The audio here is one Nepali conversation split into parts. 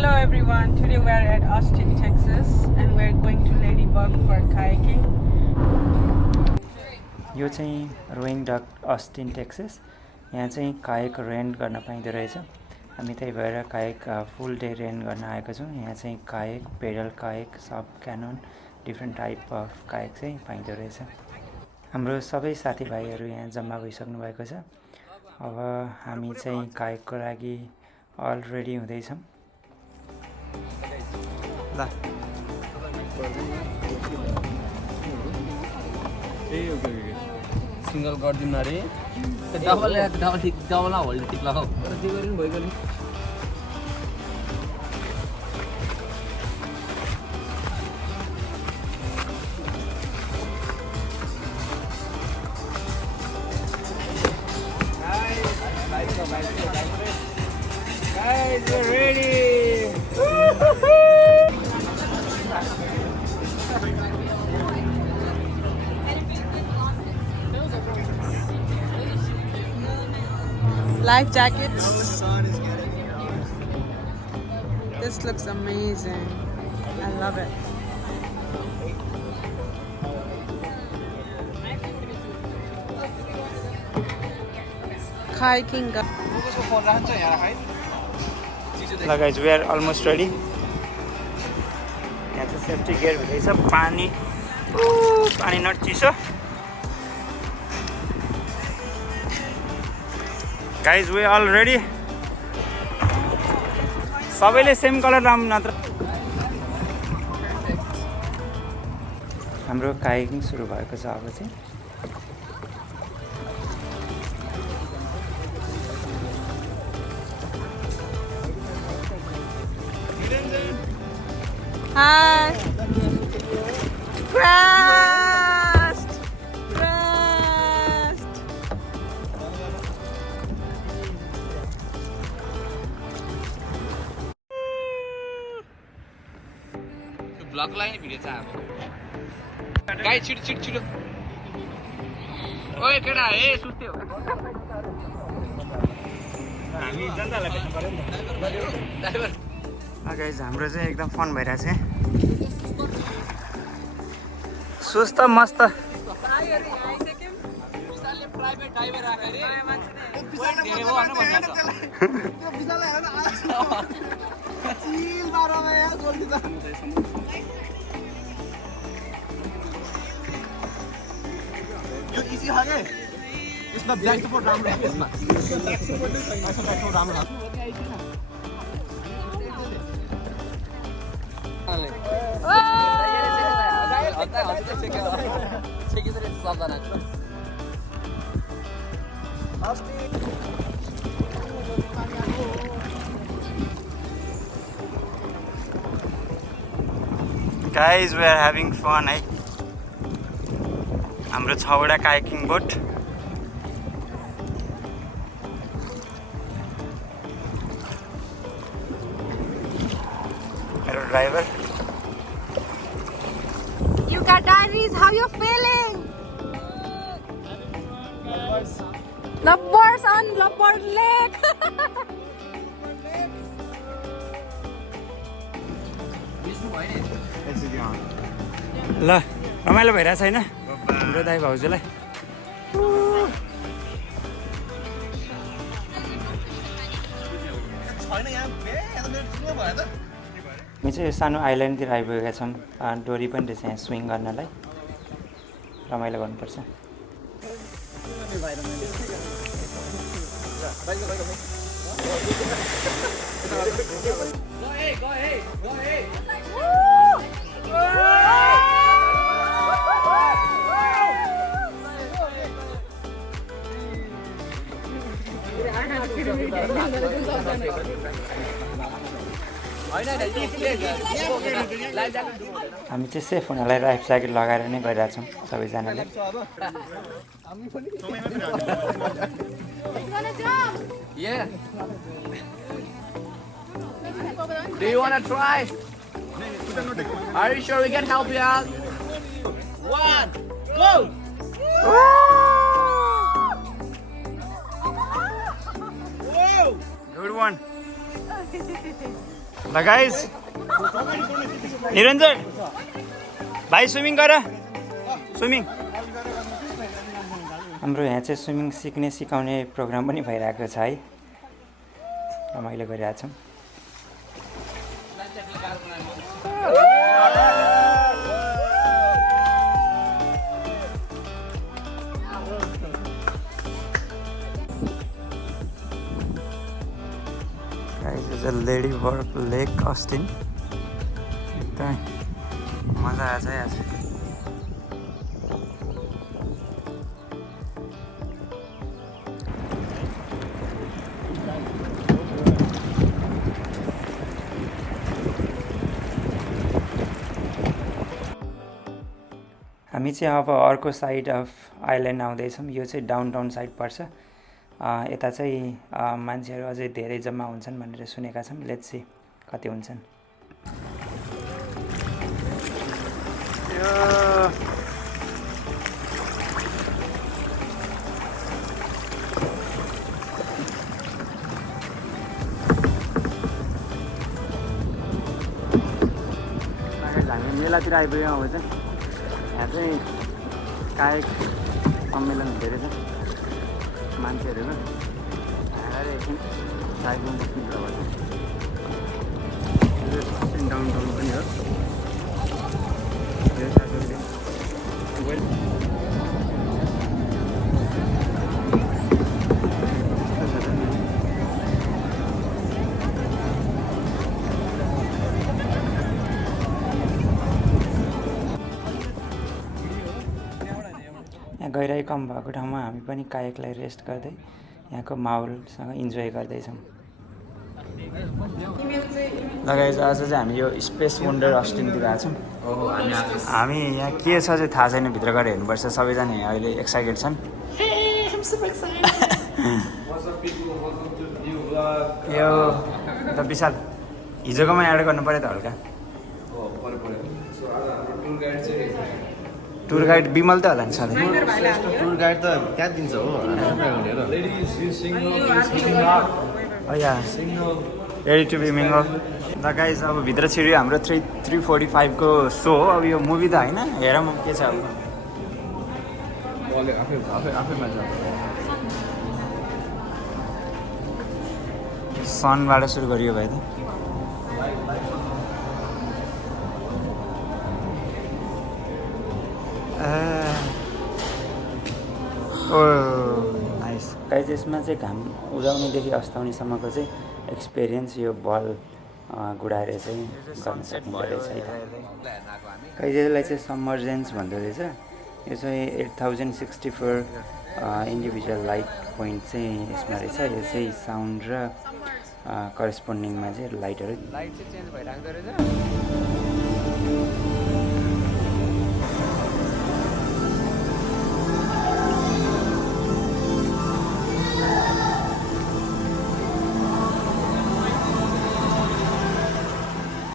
Hello everyone, today we are at Austin, Texas and we are going to Ladybug for kayaking. यो चाहिँ रोइङ डक अस्टिन टेक्सस यहाँ चाहिँ कायक रेन्ट गर्न पाइँदो रहेछ हामी त्यही भएर कायक फुल डे रेन्ट गर्न आएको छौँ यहाँ चाहिँ कायक पेडल कायक सब क्यानोन डिफ्रेन्ट टाइप अफ कायक चाहिँ पाइँदो रहेछ हाम्रो सबै साथीभाइहरू यहाँ जम्मा भइसक्नु भएको छ अब हामी चाहिँ कायकको लागि अल रेडी हुँदैछौँ ल सिंगल गरिदिनु अरे डबल होल्ड टिक लगाऊ त्यो गरिनु भयो नि Guys, we're ready! Life jackets. This looks amazing. I love it. Kayaking. Guys, we are almost ready. यहाँ चाहिँ सेफ्टी गियर हुँदैछ पानी पानी नट चिसो गाइज वी अल रेडी सबैले सेम कलर राम नत्र हाम्रो कायाकिङ सुरु भएको छ अब चाहिँ Hi. Crashed. Crashed. ब्लग लाई भिडियो चाहिँ अब गाइस छिटो छिटो छिटो ओए केटा ए सुत्यो हामी जनतालाई भेट्नु पर्यो नि ड्राइभर गाइज हाम्रो चाहिँ एकदम फन भइरहेछ सुस्त मस्त प्राइभेट ड्राइभर आएर यो इजी हो के यसमा ब्याक सपोर्ट राम्रो छ यसमा ब्याक सपोर्ट राम्रो छ Guys, we are having fun, है हाम्रो 6 वटा कायाकिङ बोट मेरो driver You got diaries. How you feeling? Lubbers on Lubber Lake. ल रमाइलो भइरहेछ छैन हाम्रो दाइ भाउजूलाई हामी चाहिँ सानो आइल्यान्डतिर आइपुगेका छौँ डोरी पनि रहेछ यहाँ स्विङ गर्नलाई रमाइलो गर्नुपर्छ हामी चाहिँ सेफ हुनलाई लाइफ ज्याकेट लगाएर नै गइरहेछौँ सबैजनाले Yeah. Do you want to try? Are you sure we can help you out? 1, go! Good one. ल गाइस निरञ्जन भाइ स्विमिङ गर स्विमिङ हाम्रो यहाँ चाहिँ स्विमिङ सिकाउने प्रोग्राम पनि भइरहेको छ है रमाइलो गरिरहेको छौँ Guys, it's a Ladybird Lake, Austin. एकदमै मजा आएछ है आज हामी चाहिँ अब अर्को साइड अफ आइल्यान्ड आउँदैछौँ यो चाहिँ डाउनटाउन साइड पर्छ यता चाहिँ मान्छेहरू अझै धेरै जम्मा हुन्छन् भनेर सुनेका छौँ लेट्स सी कति हुन्छन् हामी मेलातिर आइपुग्यौँ अब चाहिँ यहाँ चाहिँ कायक सम्मेलन हुँदो रहेछ मान्छेहरू एकछिन साइडमा बस्नु पर्छ डाउनटाउन पनि हो यहाँ गहिराई कम भएको ठाउँमा हामी पनि कायकलाई रेस्ट गर्दै यहाँको माहौलसँग इन्जोय गर्दैछौँ लगाइज आज चाहिँ हामी यो स्पेस वन्डर अस्टिनतिर आएको छौँ हामी यहाँ के छ चाहिँ थाहा छैन भित्र गएर हेर्नुपर्छ सबैजना यहाँ अहिले एक्साइटेड छन् यो त विशाल हिजोकोमा एड गर्नु पऱ्यो त हल्का टुर गाइड विमल त होला नि सधैँ टुर गाइड त त्यहाँ दिन्छ हो रेडी टु बी मिङ्गल ल गाइस अब भित्र छिर्यो हाम्रो 3:45 को सो हो अब यो मुभी त होइन हेरौँ के छ अब सनबाट सुरु गरियो भाइ त नाइस गाइस यसमा चाहिँ घाम उदाउनेदेखि अस्ताउनेसम्मको चाहिँ एक्सपिरियन्स यो बल गुडाएर चाहिँ गर्न सकिँदो रहेछ है त गाइस यसलाई चाहिँ समर्जेन्स भन्दो रहेछ यो चाहिँ 8064 इन्डिभिजुअल लाइट पोइन्ट चाहिँ यसमा रहेछ यो चाहिँ साउन्ड र करेस्पोन्डिङमा चाहिँ लाइटहरू लाइट चाहिँ चेन्ज भइराख्दो रहेछ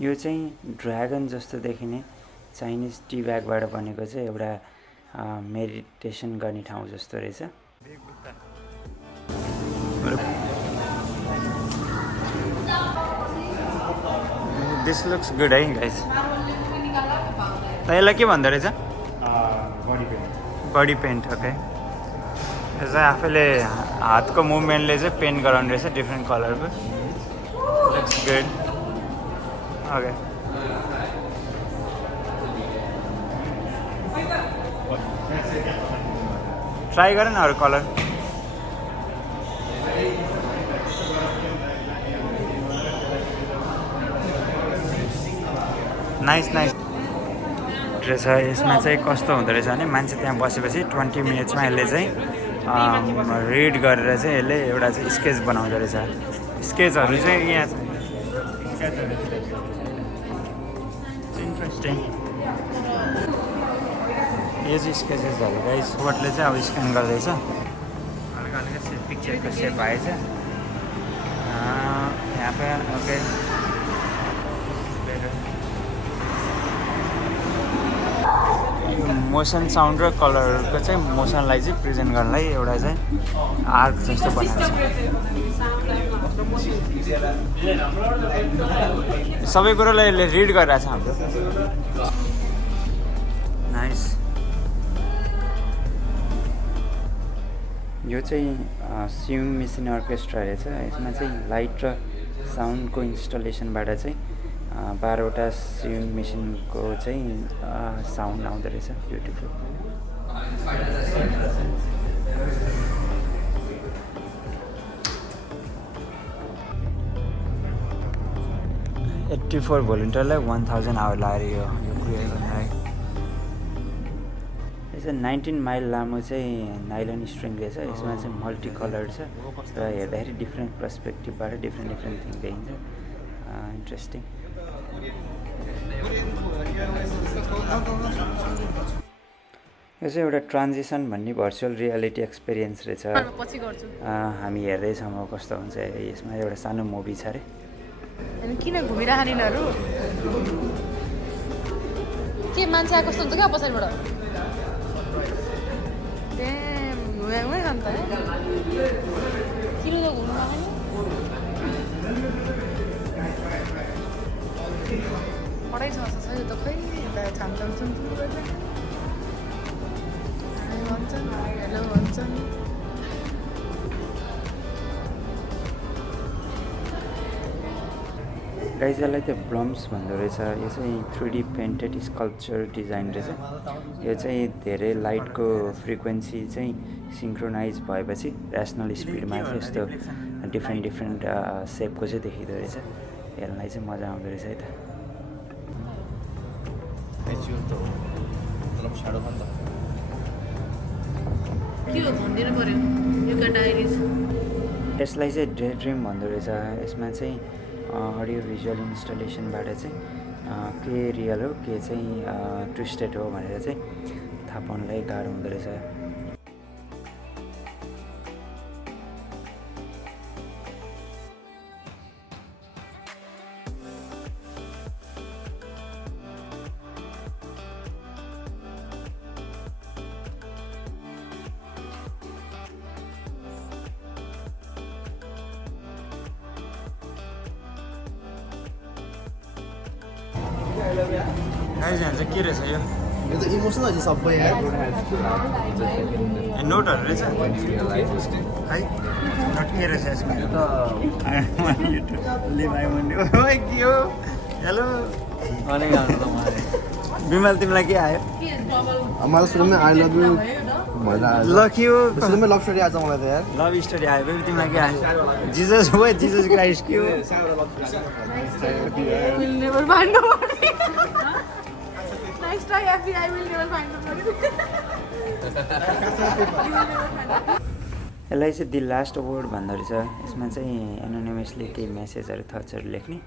यो चाहिँ ड्र्यागन जस्तो देखिने चाइनिज टी ब्यागबाट बनेको चाहिँ एउटा मेडिटेसन गर्ने ठाउँ जस्तो रहेछ दिस लुक्स गुड है गाइस यसलाई के भन्दो रहेछ बडी पेन्ट ओके यो चाहिँ आफैले हातको मुभमेन्टले चाहिँ पेन्ट गराउने रहेछ डिफ्रेन्ट कलरको लुक्स गुड ओके ट्राई गर न अरू कलर नाइस नाइस रहेछ यसमा चाहिँ कस्तो हुँदो रहेछ भने मान्छे त्यहाँ बसेपछि 20 मिनट्समा यसले चाहिँ रिड गरेर चाहिँ यसले एउटा चाहिँ स्केच बनाउँदो रहेछ स्केचहरू चाहिँ यहाँ इन्ट्रेस्टिङ यो चाहिँ स्केचेसहरू गाइस रोबोटले चाहिँ अब स्क्यान गर्दैछ हल्का हल्का पिक्चरको सेप आएछ यहाँ पे ओके यो मोसन साउन्ड र कलरको चाहिँ मोसनलाई चाहिँ प्रेजेन्ट गर्नलाई एउटा चाहिँ आर्क जस्तो बनाएको छ सबै कुरोलाई यसले रिड गरिरहेछ हाम्रो नाइस यो चाहिँ स्विङ मेसिन अर्केस्ट्रा रहेछ यसमा चाहिँ लाइट र साउन्डको इन्स्टलेसनबाट चाहिँ 12वटा स्विङ मेसिनको चाहिँ साउन्ड आउँदो रहेछ ब्युटिफुल 84 भोल्युन्टरलाई 1000 आवर लाग्यो यो क्रिएट गर्नलाई यसमा 19 माइल लामो चाहिँ नाइलन स्ट्रिङ रहेछ यसमा चाहिँ मल्टी कलर छ र हेर्दाखेरि डिफ्रेन्ट पर्सपेक्टिभबाट डिफ्रेन्ट थिङ देखिन्छ इन्ट्रेस्टिङ यो चाहिँ एउटा ट्रान्जिसन भन्ने भर्चुअल रियालिटी एक्सपिरियन्स रहेछ हामी हेर्दैछौँ अब कस्तो हुन्छ यसमा एउटा सानो मुभी छ अरे किन घुमिरहनेहरू के मान्छे आएको कस्तो हुन्छ क्या पछाडिबाट अन्त किन घुम्नु पढाइ छ यो त खै छामछाम भन्छन् हेलो भन्छन् गाइज यसलाई त्यो ब्लम्स भन्दो रहेछ यो चाहिँ 3D पेन्टेड स्कल्पचर डिजाइन रहेछ यो चाहिँ धेरै लाइटको फ्रिक्वेन्सी चाहिँ सिङ्क्रोनाइज भएपछि ऱ्यासनल स्पिडमा चाहिँ यस्तो डिफ्रेन्ट सेपको चाहिँ देखिँदो रहेछ हेर्नलाई चाहिँ मजा आउँदो रहेछ है त यसलाई चाहिँ डे ड्रिम भन्दो रहेछ यसमा चाहिँ अडियो भिजुअल इन्स्टलेसनबाट चाहिँ के रियल हो के चाहिँ ट्विस्टेड हो भनेर चाहिँ थाहा पाउनलाई गाह्रो हुँदो रहेछ गाइज यहाँ चाहिँ के रहेछ यो त इमोसनल छ सबै नोटहरू रहेछ है नोट के रहेछ यसमा के हो हेलो विमल तिमीलाई के आयो मलाई सुरुमै आई लभ यु ल के हो सुरुमै लभ स्टोरी आछ मलाई त यार लभ स्टोरी आयो बेबी तिमीलाई के आयो जिजस हो जिजस क्राइस्ट के हो Nice try, Effie. I will never find the body. यसलाई चाहिँ दि लास्ट वर्ड भन्दो रहेछ यसमा चाहिँ एनोनिमसली केही मेसेजहरू थट्सहरू लेख्ने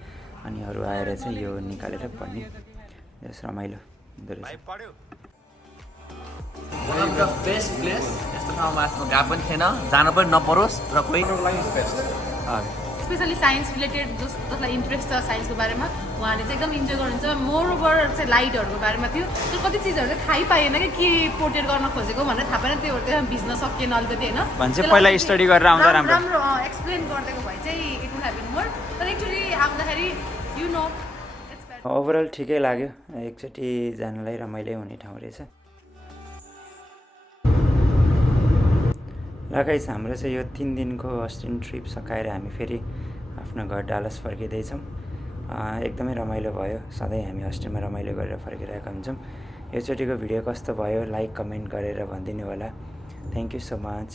अनि अरू आएर चाहिँ यो निकालेर पढ्ने यस रमाइलो हुँदो रहेछ One of the best place यस्तो ठाउँमा आजसम्म गएको पनि थिएन जान पनि नपरोस् र कोही स्पेसली साइन्स रिलेटेड जसलाई इन्ट्रेस्ट छ साइन्सको बारेमा उहाँले चाहिँ एकदम इन्जोय गर्नुहुन्छ मोर ओभर चाहिँ लाइटहरूको बारेमा थियो त्यो कति चिजहरू चाहिँ थाहै पाएन कि के पोर्ट्रेट गर्न खोजेको भनेर थाहा पाएन त्योहरू चाहिँ बुझ्न सकिएन अलिकति होइन पहिला स्टडी गरेर आउँदा राम्रो एक्सप्लेन गरिदिएको भए चाहिँ it would have been more तर एक्चुअली आउँदाखेरि यु नो ओभरअल ठिकै लाग्यो एकचोटि जानलाई रमाइलो हुने ठाउँ रहेछ लगाइस हाम्रो चाहिँ यो 3 दिनको अस्टिन ट्रिप सकाएर हामी फेरि आफ्नो घर डालस फर्किँदैछौँ एकदमै रमाइलो भयो सधैँ हामी अस्टिनमा रमाइलो गरेर फर्किरहेका हुन्छौँ योचोटिको भिडियो कस्तो भयो लाइक कमेन्ट गरेर भनिदिनु होला थ्याङ्क यू सो मच